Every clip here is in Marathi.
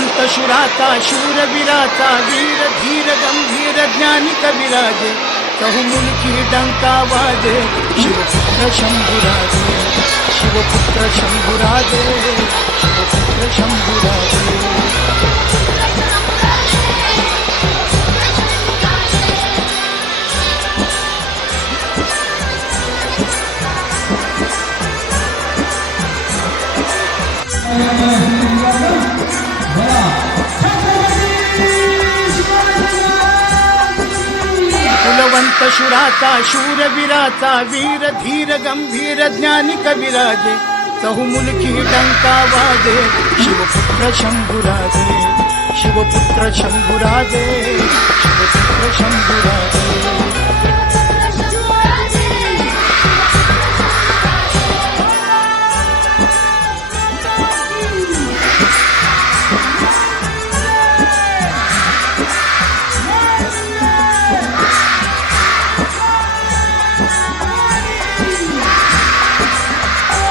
कुलवंत शुराचा शूरवीराचा वीर धीर गंभीर ज्ञानी कविराजे चहुमुखी डंका वाजे शिवपुत्र शंभुराजे शिवपुत्र शंभुराजे शिवपुत्र शंभुराजे कुलवंत शुराचा शूरवीराचा वीर धीर गंभीर ज्ञानी कविराजे चहुमुखी डंका वाजे शिवपुत्र शंभुराजे शिवपुत्र शंभुराजे शिवपुत्र शंभुराजे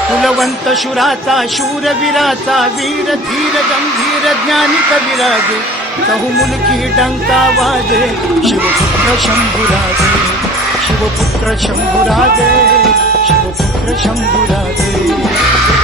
कुलवंत शुराचा शूरवीराचा वीर धीर गंभीर ज्ञानी कविराजे चहुमुखी डंका वाजे शिवपुत्र शंभुराजे शिवपुत्र शंभुराजे शिवपुत्र शंभुराजे